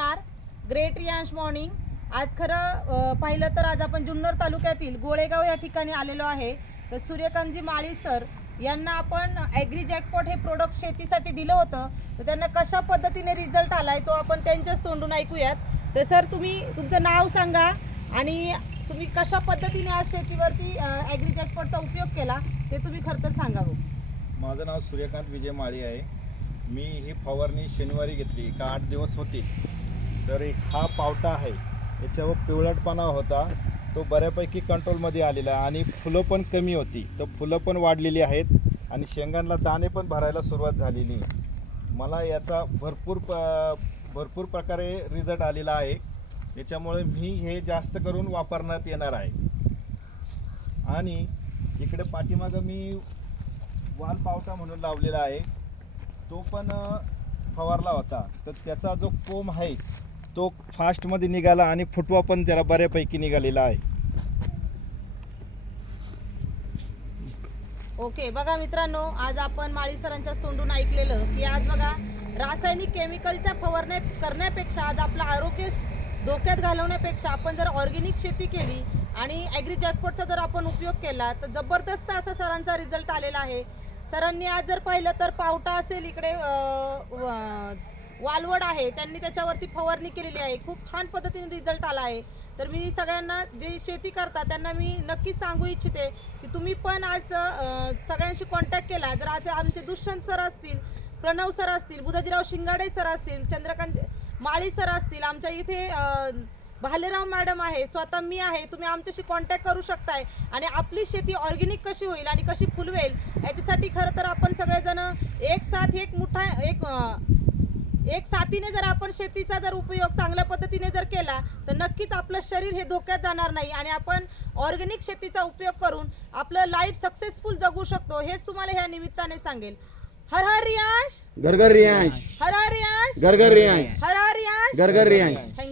नमस्कार. Great Riyansh morning आज खरं पाहिलं तर आज आपण जुन्नर तालुक्यातील गोळेगाव या ठिकाणी आलेलो आहे. तर सूर्यकांतजी माळी सर यांना आपण ॲग्री जॅकपॉट हे प्रोडक्ट शेतीसाठी दिलं होतं. तर त्यांना कशा पद्धतीने रिझल्ट आला आहे तो आपण त्यांच्याच तोंडून ऐकूयात. तर सर तुम्ही तुमचं नाव सांगा आणि तुम्ही कशा पद्धतीने आज शेतीवरती ॲग्री जॅकपॉटचा उपयोग केला ते तुम्ही खरं तर सांगावं हो. माझं नाव सूर्यकांत विजय माळी आहे. मी ही फवारणी शनिवारी घेतली का आठ दिवस होती तर एक हा पावटा आहे. याच्यावर पिवळटपणा होता. तो बऱ्यापैकी कंट्रोलमध्ये आलेला आहे आणि फुलं पण कमी होती. तर फुलं पण वाढलेली आहेत आणि शेंगांना दाणे पण भरायला सुरुवात झालेली आहे. मला याचा भरपूर प भरपूर प्रकारे रिझल्ट आलेला आहे. याच्यामुळे मी हे जास्त करून वापरण्यात येणार आहे. आणि इकडे पाठीमागं मी वाल पावटा म्हणून लावलेला आहे. तो पण फवारला होता. तर त्याचा जो कोंब आहे तो फास्टमध्ये निघाला आणि फुटवा पण त्याला बऱ्यापैकी निघालेला आहे. ओके बघा मित्रांनो आज आपण माळी सरांच्या तोंडून ऐकलेलं की आज बघा रासायनिक केमिकलच्या फवारण्या करण्यापेक्षा आज आपलं आरोग्य धोक्यात घालवण्यापेक्षा आपण जर ऑर्गेनिक शेती केली आणि ॲग्री जॅकपॉटचा जर आपण उपयोग केला तर जबरदस्त असा सरांचा रिझल्ट आलेला आहे. सरांनी आज जर पाहिलं तर पावटा असेल इकडे वालवड आहे त्यांनी त्याच्यावरती फवारणी केलेली आहे. खूप छान पद्धतीने रिझल्ट आला आहे. तर मी सगळ्यांना जे शेती करतात त्यांना मी नक्कीच सांगू इच्छिते की तुम्ही पण आज सगळ्यांशी कॉन्टॅक्ट केला. जर आज आमचे दुष्यंत सर असतील प्रणव सर असतील बुधाजीराव शिंगाडे सर असतील चंद्रकांत माळी सर असतील आमच्या इथे भालेराव मॅडम आहे स्वतः मी आहे तुम्ही आमच्याशी कॉन्टॅक्ट करू शकताय. आणि आपली शेती ऑर्गेनिक कशी होईल आणि कशी फुलवेल याच्यासाठी खरं तर आपण सगळेजण एक साथ एक मोठा एक एक साथीने जर आपण शेतीचा जर उपयोग चांगल्या पद्धतीने जर केला तर नक्कीच आपलं शरीर हे धोक्यात जाणार नाही आणि आपण ऑर्गेनिक शेतीचा उपयोग करून आपलं लाईफ सक्सेसफुल जगू शकतो हेच तुम्हाला ह्या निमित्ताने सांगेल. हर हर रियांश. घर घर रियांश. हर हर रियांश. घर घर रियांश. हर हर रियांश. घर घर रियांश. थँक्यू.